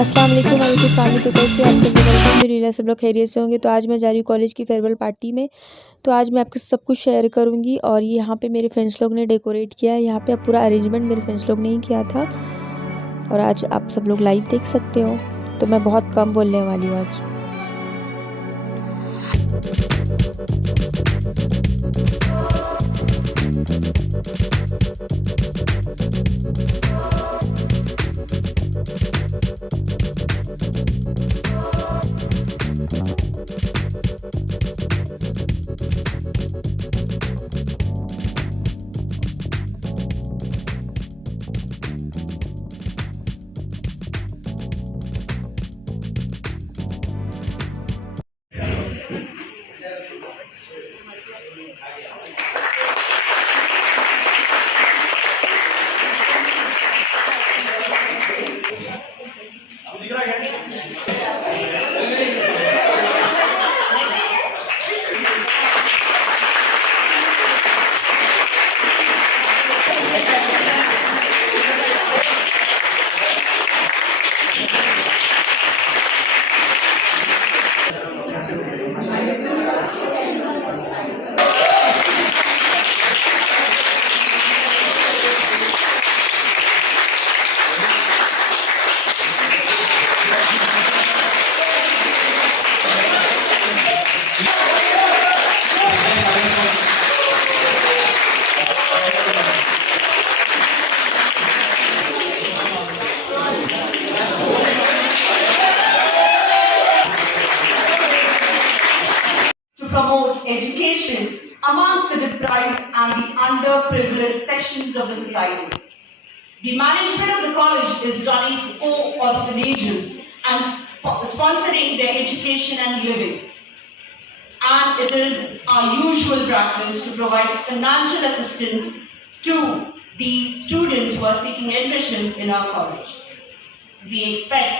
अस्सलाम वालेकुम my YouTube family. तो कैसे आप सब लोग? अल्हम्दुलिल्लाह सब लोग खैरियत से होंगे। तो आज मैं जा रही हूँ कॉलेज की फेयरवेल पार्टी में। तो आज मैं आपको सब कुछ शेयर करूँगी। और ये यहाँ पे मेरे फ्रेंड्स लोग ने डेकोरेट किया है। यहाँ पे पूरा अरेंजमेंट मेरे फ्रेंड्स लोग ने ही किया था और आज आप सब लोग लाइव देख सकते हो। तो मैं बहुत कम बोलने वाली हूँ आज। Promote education amongst the deprived and the underprivileged sections of the society. The management of the college is running 4 orphanages and sponsoring their education and living. And it is our usual practice to provide financial assistance to the students who are seeking admission in our college. We expect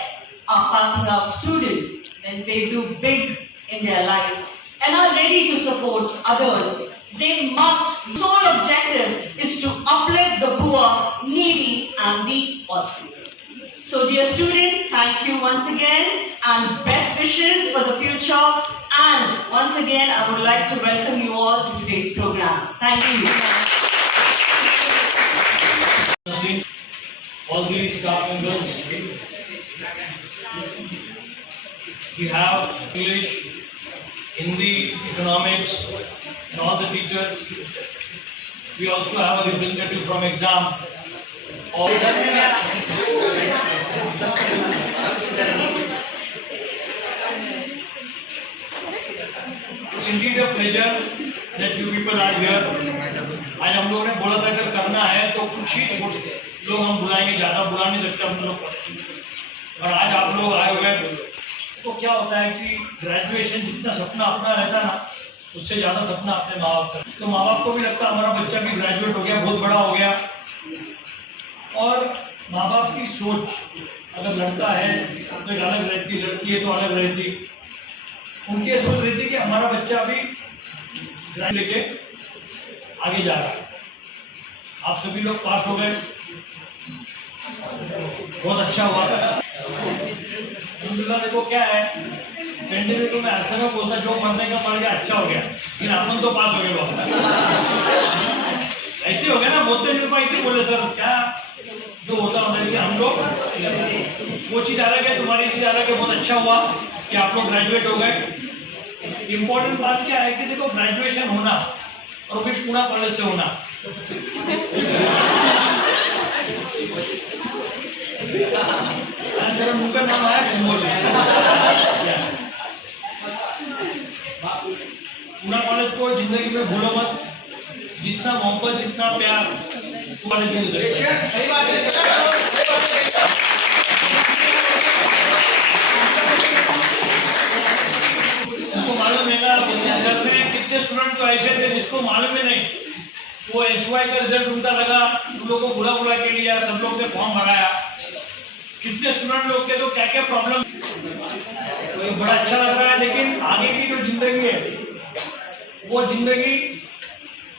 our passing out students, when they do big in their life and are ready to support others, they must. The sole objective is to uplift the poor, needy and the orphans. So dear student, thank you once again and best wishes for the future. And once again, I would like to welcome you all to today's program. Thank you. All the staff members, we have English, Hindi, economics, and all the teachers. We also have a representative from exam. It's indeed a pleasure that you people are here. आज हम लोगों ने बोला था अगर करना है तो कुछ ही लोग हम बुलाएंगे, ज़्यादा बुला नहीं सकते हम लोग। और आज आप लोग आए हुए तो क्या होता है कि ग्रेजुएशन जितना सपना अपना रहता है ना, उससे ज़्यादा सपना अपने माँ बाप का। तो माँ बाप को भी लगता है हमारा बच्चा भी ग्रेजुएट हो गया, बहुत बड़ा हो गया। और माँ बाप की सोच, अगर लड़का है तो एक अलग रहती, लड़की है तो अलग रहती। उनकी सोच रहती कि हमारा बच्चा भी ग्रेजुएट लेके आगे जा रहा है। आप सभी लोग पास हो गए, बहुत अच्छा हुआ। अल्हम्दुलिल्लाह। देखो क्या है, पेंडेमिक में ऐसा में बोलता जो मरने का मर गया, अच्छा हो गया, लेकिन अपन तो पास हो गए बहुत। ऐसे हो गया ना, बोलते मेरे को ऐसे बोले सर क्या जो होता होता है कि हम लोग वो चीज़ अलग है, तुम्हारी चीज़ अलग है। बहुत अच्छा हुआ कि आप लोग ग्रेजुएट हो गए। इम्पोर्टेंट बात क्या है कि देखो ग्रेजुएशन होना और फिर पूरा कॉलेज से होना, तेरा मुंह का नाम आया पूरा कॉलेज को जिंदगी में भूलो मत। जितना मोहब्बत, जितना प्यार कॉलेज में उनको मालूम है ना, कितने स्टूडेंट तो ऐसे थे जिसको मालूम ही नहीं। वो SY का रिजल्ट उनका लगा, उन लोगों को बुला के लिया, सब लोग ने फॉर्म भराया। कितने स्टूडेंट लोग के तो क्या क्या प्रॉब्लम, तो बड़ा अच्छा लग रहा है। लेकिन आगे की जो जिंदगी है वो जिंदगी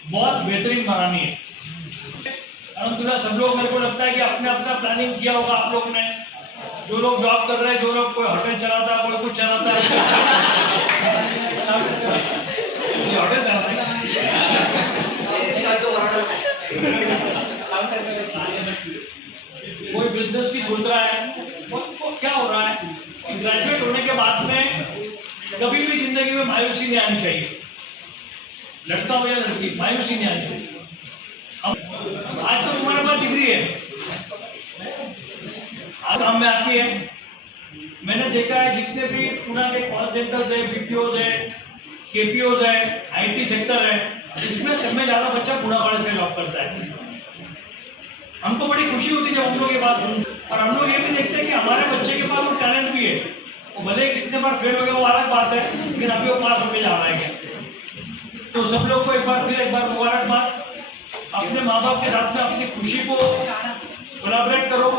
बहुत बेहतरीन बनानी है। अल्हम्दुलिल्लाह सब लोग, मेरे को लगता है कि अपने अपना प्लानिंग किया होगा आप लोग ने। जो लोग जॉब कर रहे हैं, जो लोग कोई होटल चलाता है, कोई कुछ चलाता है, ये होटल चलाता है, कोई बिजनेस की सोच रहा है, वो क्या हो रहा है कि ग्रेजुएट होने के बाद में कभी भी जिंदगी में मायूसी नहीं आनी चाहिए, लड़का हो या लड़की, मायूसी नहीं आनी चाहिए। आज तो तुम्हारे पास डिग्री है, आज हम में आती है। मैंने देखा है जितने भी पुणे के कॉल सेंटर्स है, बीपीओज है, केपीओज है, आईटी सेक्टर है, इसमें सब में ज्यादा बच्चा पुणे कॉलेज में जॉब करता है। हमको बड़ी खुशी होती है जब हम लोग ये बात सुनते, और हम लोग ये भी देखते हैं कि हमारे बच्चे के पास वो टैलेंट भी है, वो भले कितने बार फेल हो गया वो अलग बात है, लेकिन अभी वो पास होकर जा रहा है क्या। तो सब लोग को एक बार मुबारकबाद। अपने माँ बाप के साथ में अपनी खुशी को कोलैबोरेट करो,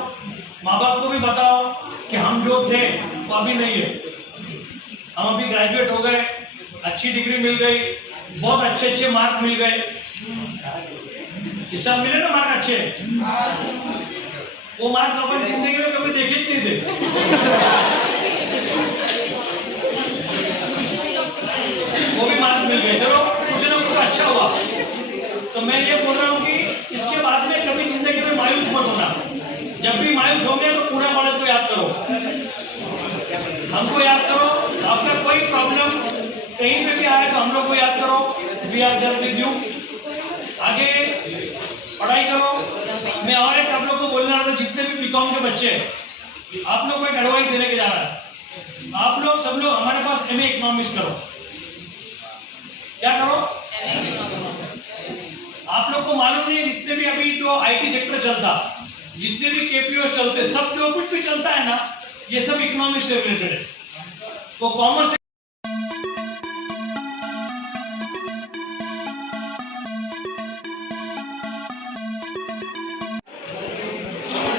माँ बाप को भी बताओ कि हम जो थे वो अभी नहीं है, हम अभी ग्रेजुएट हो गए, अच्छी डिग्री मिल गई, बहुत अच्छे मार्क मिल गए। हिसाब मिले ना मार्क अच्छे, वो मार्क अपन जिंदगी में कभी देखे ही नहीं थे। वो भी मार्क मिल गए, चलो कुछ ना कुछ अच्छा हुआ। तो मैं ये बोल रहा हूँ कि इसके बाद में कभी जिंदगी में मायूस मत होना। जब भी मायूस होंगे तो पुणे कॉलेज को याद करो, हमको याद करो। आपका कोई प्रॉब्लम कहीं पे भी आए तो हम लोग को याद करो, we are there with you. आगे पढ़ाई करो। मैं और एक आप लोग को बोलने वाला था, जितने भी बीकॉम के बच्चे हैं, आप लोग को एक एडवाइस देने के जा रहा है। आप लोग सब लोग हमारे पास एमए इकोनॉमिक्स करो। क्या करो? आप लोग को मालूम नहीं है, जितने भी अभी जो आईटी सेक्टर चलता, जितने भी केपीओ चलते, सब जो कुछ भी चलता है ना, ये सब इकोनॉमिक्स से रिलेटेड है। तो कॉमर्स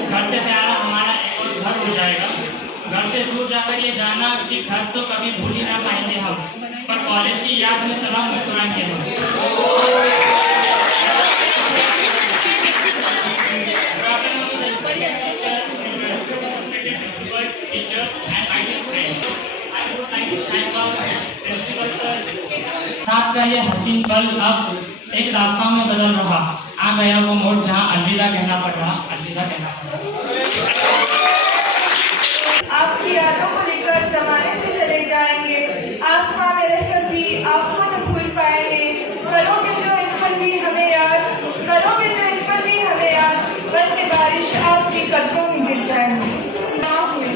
घर से प्यारा हमारा एक और घर हो जाएगा। घर से दूर जाकर ये जाना कि घर तो कभी भूल ही ना पाएंगे हम, पर कॉलेज की याद में सदा मुस्कुराएंगे हम। साथ का ये हसीन पल अब एक रास्ता में बदल रहा, आ गया वो मोड़ जहाँ अलविदा कहना पड़ रहा, अलविदा कहना पड़ रहा। आपकी यादों को लेकर जमाने से चले जाएंगे, आसमां में रहकर भी आपको न भूल पाएंगे। करोगे जो इन पर भी हमें याद, करोगे जो इन पर भी हमें याद, बन के बारिश आपकी कदमों में गिर जाएंगे। ना हुए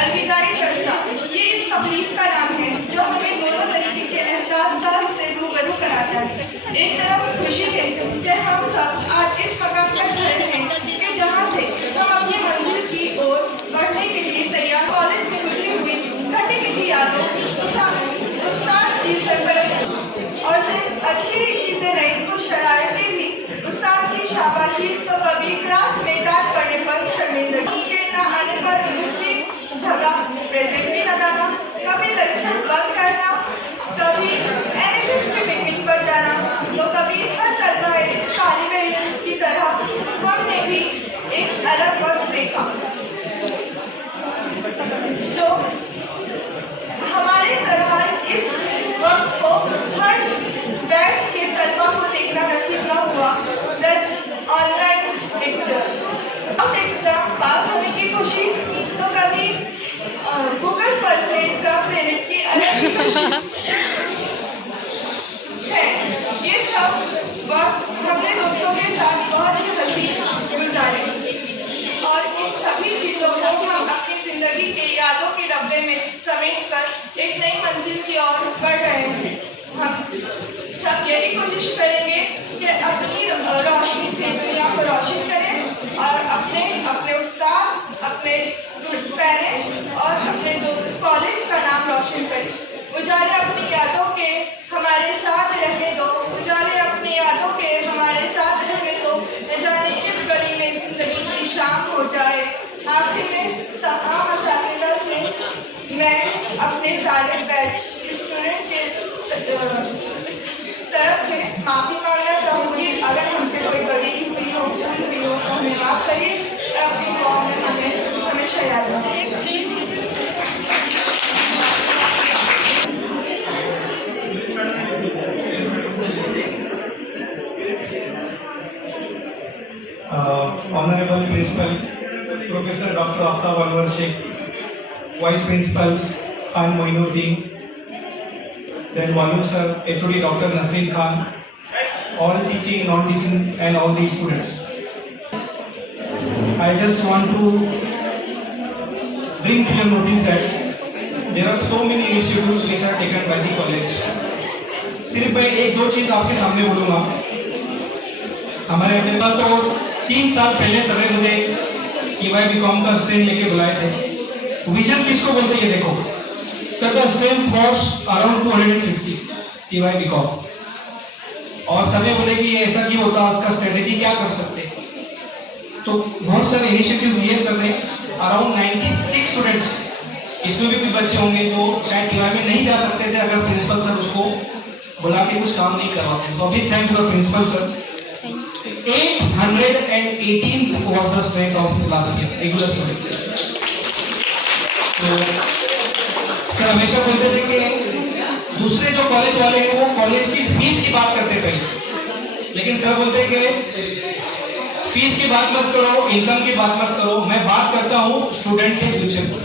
अलविदाई जलसा, ये इस तकलीफ का नाम है जो हमें दोनों तरीके के एहसास से रूबरू कराता है। एक तरफ खुशी है कि हम सब आज इस मकाम पर खड़े हैं कि जहाँ से हम अपनी मंजिल की ओर बढ़ने के लिए तैयार। कॉलेज में गुजरी हुई खट्टी मीठी यादों, उस्ताद की सरपरस्ती और सिर्फ अच्छी चीजें नहीं, कुछ शरारतें भी। उस्ताद की शाबाशी तो कभी क्लास में डांट पड़ने पर शर्मिंदगी के न आने पर उसकी झगड़ा प्रेजेंटी लगाना, कभी लेक्चर बंद करना, कभी एनएसएस की मीटिंग पर जाना, तो कभी हर तलबा तालिब इल्म की तरह हमने भी एक अलग वक्त देखा जो हमारे तरह इस वक्त को हर बैच के तलबा को देखना नसीब न हुआ। ऑनलाइन एग्जाम पास होने की खुशी, तो कभी गूगल पर से एग्जाम देने की अलग ही खुशी है। ये सब वक्त हमने दोस्तों के साथ बहुत ही हसीन गुजारे, और इन सभी चीज़ों को हम अपनी जिंदगी के यादों के डब्बे में समेट कर एक नई मंजिल की ओर बढ़ रहे हैं। हम सब यही कोशिश करेंगे कि अपनी रोशनी से दुनिया को रोशन करें, और अपने उस्ताद, अपने पेरेंट्स और अपने कॉलेज का नाम रोशन करें। उजाले अपनी यादों के हमारे साथ रहने दो, उजाले अपनी यादों के हमारे साथ रहने दो, न जाने किस गली में जिंदगी की शाम हो जाए। आखिर में तमाम असातिज़ा से मैं अपने सारे बैच स्टूडेंट के तरफ से माफ़ी मांगना चाहूँगी। अगर हमसे कोई गलती हुई हो, भूल हुई हो, तो हमें माफ़ करिए। अपनी दुआ में हमें हमेशा याद रखें। Honorable Principal, Professor Dr. Aftab Anwar Sheikh, Vice Principals Khan Moinuddin, then Walu Sir, HOD Dr. Nasreen Khan, all teaching, non-teaching, and all the students. I just want to bring to your notice that there are so many initiatives which are taken by the college. सिर्फ मैं एक दो चीज आपके सामने बोलूँगा। हमारे अध्यक्ष तो 3 साल पहले सर ने मुझे EY/BCom का स्ट्रेन लेके बुलाए थे। विजन किसको बोलते हैं ये देखो। सर का स्ट्रेन वॉज अराउंड 250 EY/BCom और सर ने बोले कि ऐसा क्यों होता, उसका स्ट्रेटेजी क्या कर सकते। तो बहुत सारे इनिशिएटिव लिए सर ने। अराउंड 96 स्टूडेंट्स, इसमें भी कुछ बच्चे होंगे जो शायद EY में नहीं जा सकते थे अगर प्रिंसिपल सर उसको बुला के कुछ काम नहीं करवाते। तो अभी thank you the principal sir. 818 was the strength of last year regular student. तो सर हमेशा बोलते थे कि दूसरे जो कॉलेज वाले हैं वो कॉलेज की फीस की बात करते पहले, लेकिन सर बोलते कि फीस की बात मत करो, इनकम की बात मत करो, मैं बात करता हूँ स्टूडेंट के फ्यूचर की।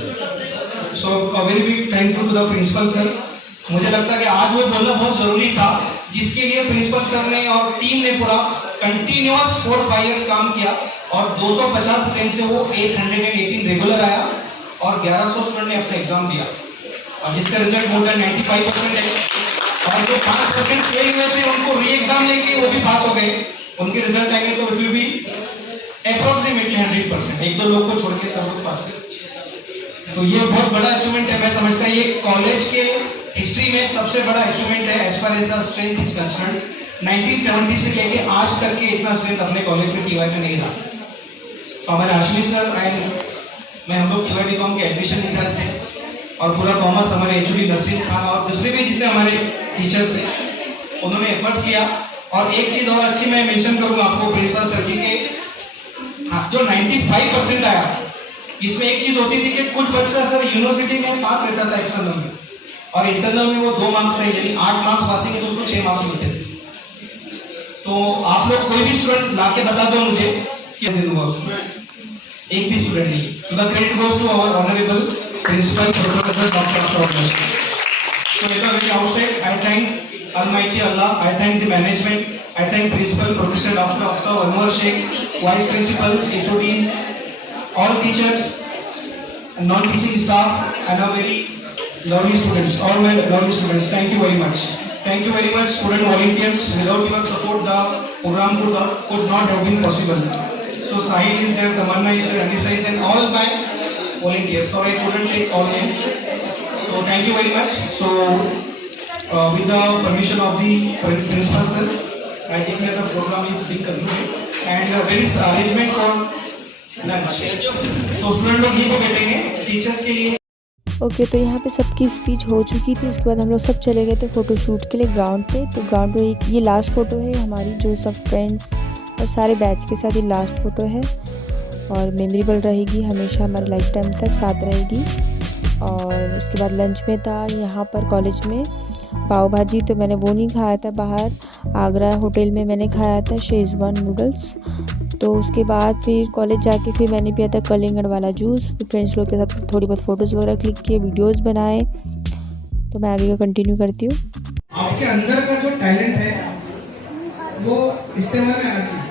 So a very big thank you to the principal sir. मुझे लगता है कि आज वो बोलना बहुत जरूरी था, जिसके लिए प्रिंसिपल सर ने और टीम ने पूरा कंटिन्यूअस 4-5 इयर्स काम किया और 250 स्ट्रेंथ से वो 818 रेगुलर आया और 1100 स्टूडेंट ने अपना एग्जाम दिया और जिसका रिजल्ट मोर देन 95% है। और जो 5% फेल हुए थे उनको री एग्जाम लेके वो भी पास हो गए। उनके रिजल्ट आएंगे तो इट विल बी अप्रोक्सीमेटली 100%। एक दो लोग को छोड़ के सब लोग पास है। तो ये बहुत बड़ा अचीवमेंट है। मैं समझता हूँ ये कॉलेज के हिस्ट्री में सबसे बड़ा अचीवमेंट है as far as the strength is concern. 1970 से लेके आज तक के इतना स्ट्रेंथ अपने कॉलेज में EY में नहीं रहा। तो हमारे आशीष सर एंड मैं हम लोग EY/BCom के एडमिशन इंचार्ज थे और पूरा कॉमर्स हमारे HOD नसीर खान और दूसरे भी जितने हमारे टीचर्स थे उन्होंने एफर्ट्स किया। और एक चीज और अच्छी मैं मेंशन करूंगा आपको प्रिंसिपल सर की, जो 95% आया इसमें एक चीज होती थी कि कुछ बच्चा सर यूनिवर्सिटी में पास रहता था एक्सटर्नल में और इंटरनल में वो 2 मार्क्स है, यानी 8 मार्क्स पासिंग तो उसको 6 मार्क्स मिलते थे। तो आप लोग कोई भी स्टूडेंट ला के बता दो मुझे क्या दे दूंगा उसको, एक भी स्टूडेंट नहीं। तो the credit goes to our honourable principal professor doctor Ashok. So at the very outset, I thank Almighty Allah, I thank the management, I thank Principal Professor Dr. Aftab Anwar Sheikh, Vice Principals, HOD, all teachers, and non-teaching staff, and our very lovely students, all my lovely students. Thank you very much. Thank you very much, student volunteers. Without your support, the program could not have been possible. So Sahil is there, Tamanna is there, Anisa is there, all my volunteers. Sorry, I couldn't take all names. So thank you very much. So with the permission of the principal sir, I declare the program is being concluded and there is arrangement for lunch. So student लोग ये को बैठेंगे teachers के लिए। Okay तो यहाँ पे सबकी स्पीच हो चुकी थी। उसके बाद हम लोग सब चले गए थे फ़ोटोशूट के लिए ग्राउंड पे। तो ग्राउंड पे ये लास्ट फ़ोटो है हमारी, जो सब फ्रेंड्स और सारे बैच के साथ ये लास्ट फ़ोटो है और मेमोरेबल रहेगी, हमेशा हमारे लाइफ टाइम तक साथ रहेगी। और उसके बाद लंच में था यहाँ पर कॉलेज में पाव भाजी, तो मैंने वो नहीं खाया था, बाहर आगरा होटल में मैंने खाया था शेज़वान नूडल्स। तो उसके बाद फिर कॉलेज जाके फिर मैंने पिया था कलिंगड़ वाला जूस। फिर फ्रेंड्स लोग के साथ थोड़ी बहुत फ़ोटोज़ वगैरह क्लिक किए, वीडियोस बनाए। तो मैं आगे का कंटिन्यू करती हूँ। आपके अंदर का जो टैलेंट है वो इस्तेमाल में आना चाहिए।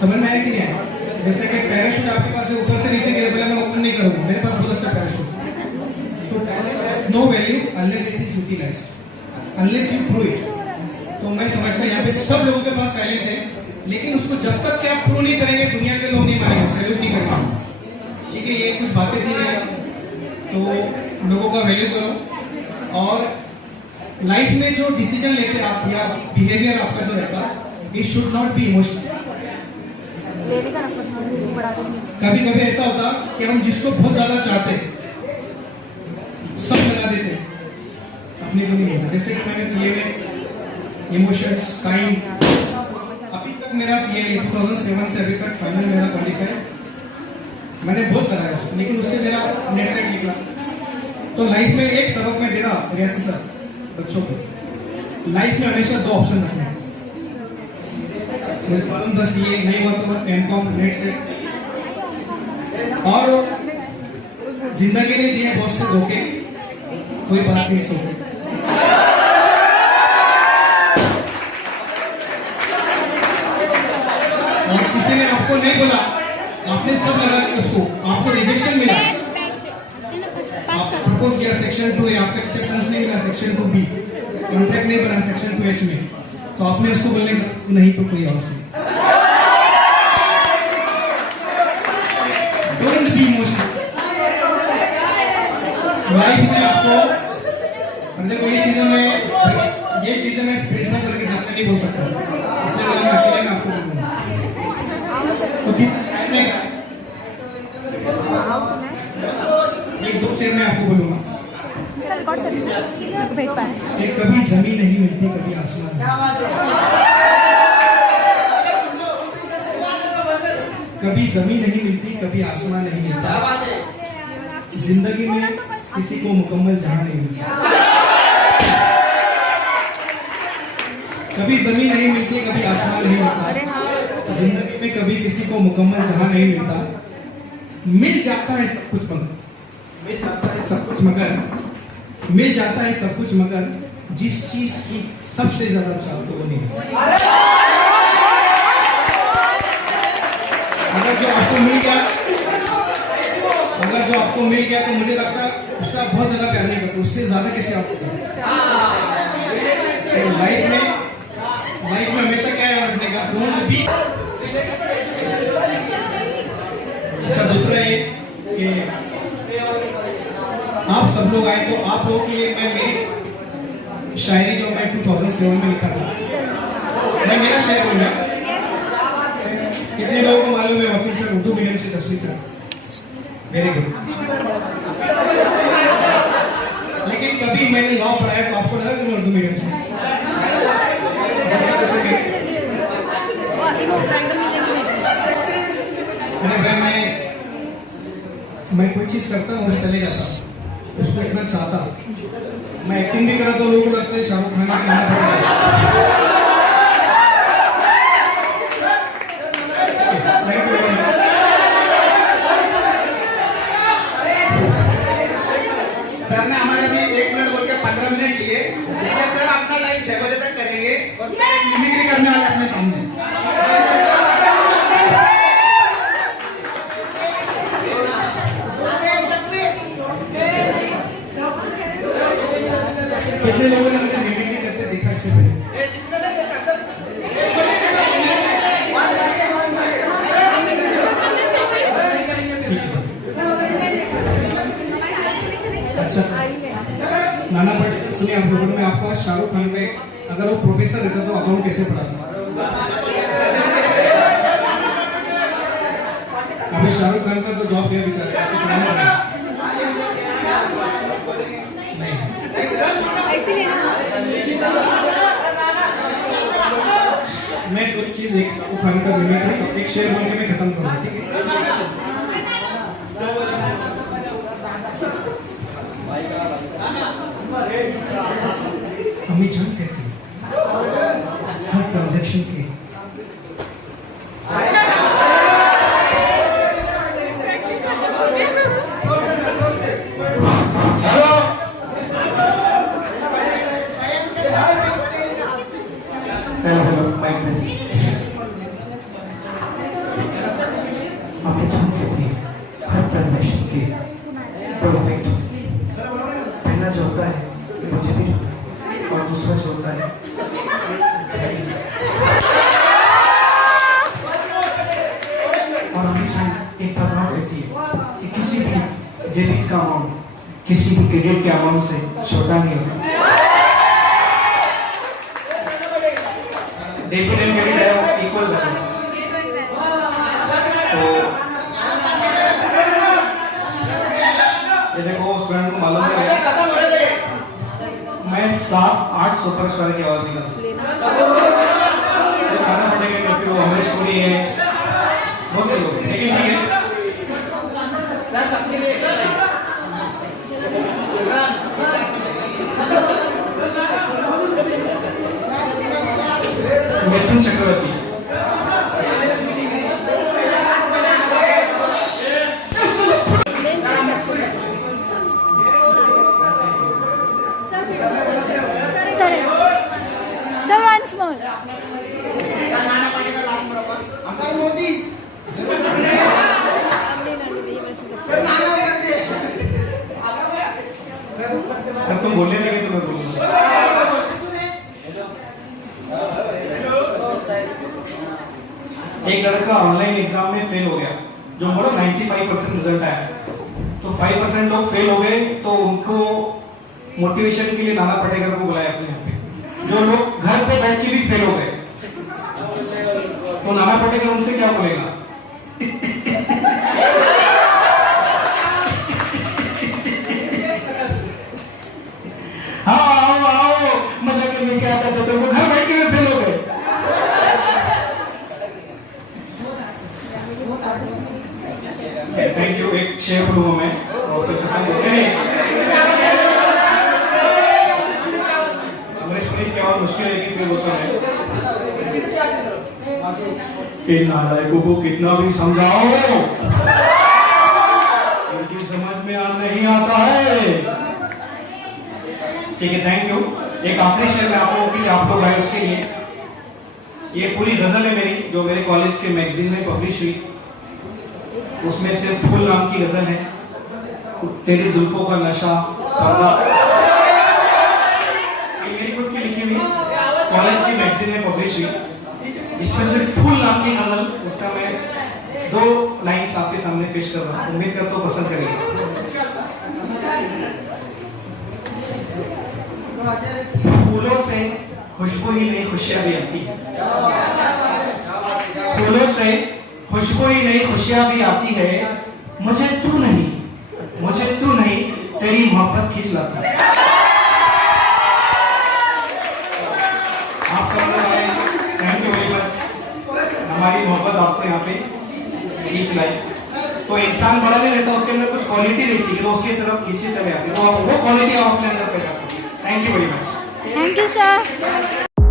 समझ में आया कि नहीं आया? जैसे कि पैराशूट आपके पास है, ऊपर से नीचे गिरे, पहले मैं ओपन नहीं करूँगा, मेरे पास बहुत अच्छा पैराशूट। तो talent has no value unless it is utilised, unless you prove it. तो मैं समझता हूँ यहाँ पे सब लोगों के पास टैलेंट है, लेकिन उसको जब तक कि आप प्रूव नहीं करेंगे दुनिया के लोग नहीं मानेंगे, सैल्यूट नहीं करेंगे। ठीक है, ये कुछ बातें थी मेरी। तो लोगों का वैल्यू करो और लाइफ में जो डिसीजन लेते आप या बिहेवियर आपका जो रहता है, it should not be emotional. कभी कभी ऐसा होता कि हम जिसको बहुत ज्यादा चाहते हैं सब लगा देते हैं, अपने को नहीं होता। जैसे कि मैंने सीए में इमोशंस काइंड, अभी तक मेरा सीए 2007 से अभी तक फाइनल मेरा क्वालिफाई, मैंने बहुत कराया उसको, लेकिन उससे मेरा नेट सेट निकला। तो लाइफ में एक सबक मैं दे रहा रियासी सर बच्चों को, लाइफ में हमेशा 2 ऑप्शन रखना है। मुझे मालूम था सीए नहीं हुआ तो मैं एमकॉम नेट से, और जिंदगी ने दिए बहुत से धोखे, कोई बात नहीं सोचे। और किसी ने आपको नहीं बोला, आपने सब लगा कि उसको, आपको रिजेक्शन मिला, आप प्रपोज किया सेक्शन 2A, आपका एक्सेप्टेंस नहीं मिला सेक्शन 2B, कॉन्ट्रैक्ट नहीं बना सेक्शन 2H में, तो आपने उसको बोलने नहीं तो कोई और से। डोंट बी इमोशनल लाइफ में आपको, और देखो ये चीजें मैं स्पिरिचुअल सर के सामने नहीं बोल सकता, इसलिए मैं अकेले में आपको बोलूंगा। तो एक दो चीज मैं आपको बोलूंगा, एक कभी जमीन नहीं मिलती कभी आसमान नहीं, कभी जमीन नहीं मिलती कभी आसमान नहीं मिलता, जिंदगी में किसी को मुकम्मल जहां नहीं मिलता, कभी जमीन नहीं मिलती कभी आसमान नहीं मिलता, जिंदगी में कभी किसी को मुकम्मल जहां नहीं मिलता, मिल जाता है सब कुछ मगर, मिल जाता है सब कुछ मगर, मिल जाता है सब कुछ मगर, जिस चीज की सबसे ज्यादा चाहते वो नहीं। अगर जो आपको मिल गया, अगर जो आपको मिल गया तो मुझे लगता है उससे आप बहुत ज्यादा प्यार नहीं करते, उससे ज्यादा किसी आपको तो लाइफ में हमेशा क्या याद रखने का, डोंट बी। अच्छा दूसरा ये कि आप सब लोग आए तो आप लोगों के लिए मैं मेरी शायरी जो मैं 2007 में लिखा था, मैं मेरा शेयर बोलूंगा। कितने लोगों को मालूम है वकील सर उर्दू मीडियम से 10वीं तक, वेरी गुड, लेकिन कभी मैंने लॉ पढ़ाया तो आपको लगा कि मैं उर्दू मीडियम से, अरे भाई मैं कोई चीज करता हूँ और चले जाता हूँ, उसको इतना चाहता, मैं एक्टिंग भी करता हूँ, लोगों को लगता है शाहरुख खान की गाना पड़ेगा। सर ने हमारे भी 1 मिनट बोल के 15 मिनट लिए, सर अपना टाइम 6 बजे तक करेंगे और मिमिक्री करने वाले अपने सामने। कितने लोगों ने मुझे मिमिक्री करते देखा इससे पहले? अच्छा नाना पाटेकर सुनिए आप लोगों ने, आपको शाहरुख खान पे अगर वो प्रोफेसर रहता तो अकाउंट कैसे पढ़ाता? अभी शाहरुख खान का तो जॉब गया बेचारा, नहीं मैं कुछ चीज एक शाहरुख खान का मिमिक्री एक शेर बोल के मैं खत्म करूंगा, ठीक है? अमित जान कहती है हर ट्रांजैक्शन के अमित जान कहती है हर ट्रांजैक्शन के परफेक्ट होती है, पहला जो होता है मुझे भी होता है, और दूसरा जो होता है और हमेशा एक बात और कहती है कि किसी भी डेबिट का अमाउंट किसी भी क्रेडिट के अमाउंट से छोटा नहीं होता। डेबिट एंड क्रेडिट है इक्वल बैलेंस, तो ये देखो स्टूडेंट को मालूम है मैं 7-8 सुपर स्टार की आवाज निकालता हूँ, खाना पड़ेगा क्योंकि वो हमें स्टोरी है बहुत से लोग, लेकिन ठीक है मिथुन चक्रवर्ती लड़का ऑनलाइन एग्जाम में फेल हो गया, जो बोलो 95% रिजल्ट आया, तो 5% लोग फेल हो गए, तो उनको मोटिवेशन के लिए नाना पटेकर को बुलाया अपने यहाँ पे। जो लोग घर पे बैठ के भी फेल हो गए, तो नाना पटेकर उनसे क्या बोलेगा? हाँ आओ आओ, मजा करने क्या आता था, तो वो घर बैठ के भी फेल हो गए। Thank you. एक शेयर करूँ मैं और फिर खत्म होते हैं। क्या और मुश्किल है कि फिर होता है इन नालायकों को कितना भी समझाओ इनकी समझ में नहीं आता है। ठीक है, थैंक यू। एक आखिरी शेयर मैं आप लोगों के लिए, आप लोग आए उसके लिए, ये पूरी गजल है मेरी, जो मेरे कॉलेज के मैगजीन में पब्लिश हुई। उसमें से फूल नाम की गजल है, तेरी जुल्फों का नशा मेरी खुद की लिखी हुई, कॉलेज की मैगजीन में पब्लिश हुई। इसमें से फूल नाम की गजल, उसका मैं 2 लाइन्स आपके सामने पेश कर रहा हूँ, उम्मीद करता हूँ पसंद करेंगे। फूलों से खुशबू ही नहीं खुशियां भी आती है, फूलों से खुशबू ही नहीं खुशियां भी आती है। मुझे तू नहीं तेरी मोहब्बत खींच लाती है। आप सब लोग आए, थैंक यू वेरी मच। हमारी मोहब्बत आपको यहाँ पे खींच लाई। तो इंसान बड़ा नहीं रहता, उसके अंदर कुछ क्वालिटी रहती है, तो उसकी तरफ खींचे चले आते, तो वो क्वालिटी आप अपने अंदर पैदा करते हैं। Thank you very much. Thank you sir.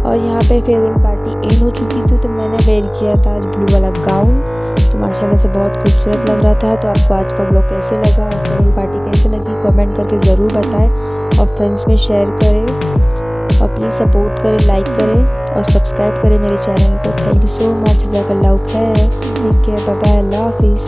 और यहाँ पे फेयरवेल पार्टी एंड हो चुकी थी, तो मैंने वेयर किया था आज ब्लू वाला गाउन, तो माशाल्लाह से बहुत खूबसूरत लग रहा था। तो आपको आज का ब्लॉग कैसे लगा और फेयरवेल पार्टी कैसे लगी कमेंट करके ज़रूर बताएं और फ्रेंड्स में शेयर करें और प्लीज़ सपोर्ट करें, लाइक करें और सब्सक्राइब करें मेरे चैनल को। Thank you so much. जज़ाकल्लाहु खैर। टेक केयर, बाय बाय, अल्लाह हाफिज़।